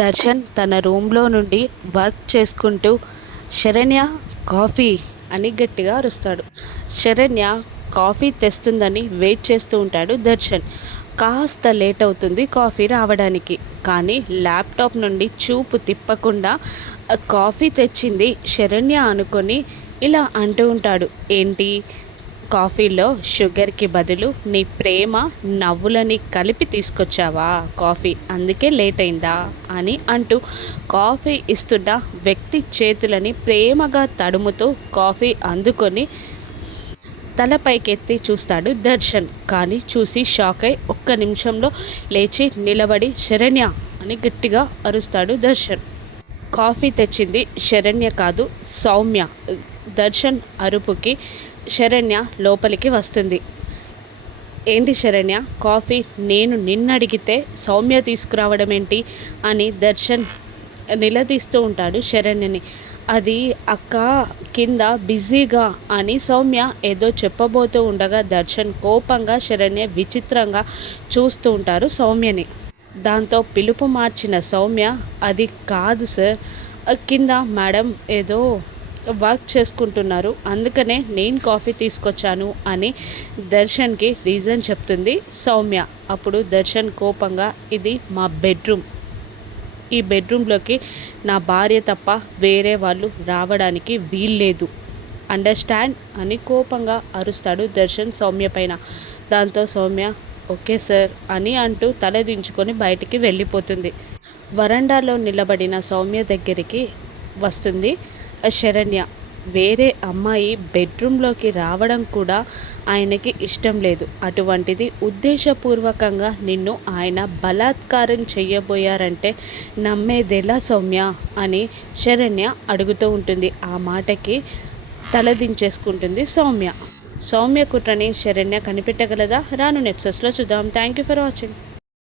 దర్శన్ తన రూమ్లో నుండి వర్క్ చేసుకుంటూ శరణ్య కాఫీ అని గట్టిగా అరుస్తాడు. శరణ్య కాఫీ తెస్తుందని వెయిట్ చేస్తూ ఉంటాడు దర్శన్. కాస్త లేట్ అవుతుంది కాఫీ రావడానికి, కానీ ల్యాప్టాప్ నుండి చూపు తిప్పకుండా కాఫీ తెచ్చింది శరణ్య అనుకొని ఇలా అంటూ ఉంటాడు. ఏంటి, కాఫీలో షుగర్కి బదులు నీ ప్రేమ నవ్వులని కలిపి తీసుకొచ్చావా కాఫీ, అందుకే లేట్ అయిందా అని అంటూ కాఫీ ఇస్తున్న వ్యక్తి చేతులని ప్రేమగా తడుముతూ కాఫీ అందుకొని తలపైకెత్తి చూస్తాడు దర్శన్. కానీ చూసి షాక్ అయి ఒక్క నిమిషంలో లేచి నిలబడి శరణ్య అని గట్టిగా అరుస్తాడు దర్శన్. కాఫీ తెచ్చింది శరణ్య కాదు, సౌమ్య. దర్శన్ అరుపుకి శరణ్య లోపలికి వస్తుంది. ఏంటి శరణ్య, కాఫీ నేను నిన్నడిగితే సౌమ్య తీసుకురావడం ఏంటి అని దర్శన్ నిలదీస్తూ ఉంటాడు శరణ్యని. అది అక్క కింద బిజీగా అని సౌమ్య ఏదో చెప్పబోతూ ఉండగా దర్శన్ కోపంగా శరణ్య విచిత్రంగా చూస్తూ ఉంటారు సౌమ్యని. దాంతో పిలుపు మార్చిన సౌమ్య, అది కాదు సార్, కింద మేడం ఏదో వర్క్ చేసుకుంటున్నారు, అందుకనే నేను కాఫీ తీసుకొచ్చాను అని దర్శన్కి రీజన్ చెప్తుంది సౌమ్య. అప్పుడు దర్శన్ కోపంగా, ఇది మా బెడ్రూమ్, ఈ బెడ్రూమ్లోకి నా భార్య తప్ప వేరే వాళ్ళు రావడానికి వీల్లేదు, అండర్స్టాండ్ అని కోపంగా అరుస్తాడు దర్శన్ సౌమ్య పైన. దాంతో సౌమ్య ఓకే సార్ అని అంటూ తలదించుకొని బయటికి వెళ్ళిపోతుంది. వరండాలో నిలబడిన సౌమ్య దగ్గరికి వస్తుంది శరణ్య. వేరే అమ్మాయి బెడ్రూమ్లోకి రావడం కూడా ఆయనకి ఇష్టం లేదు, అటువంటిది ఉద్దేశపూర్వకంగా నిన్ను ఆయన బలాత్కారం చెయ్యబోయారంటే నమ్మేదెలా సౌమ్య అని శరణ్య అడుగుతూ ఉంటుంది. ఆ మాటకి తలదించేసుకుంటుంది సౌమ్య. సౌమ్య కుట్రని శరణ్య కనిపెట్టగలదా? రాను ఎపిసోడ్స్లో చూద్దాం. Thank you for watching.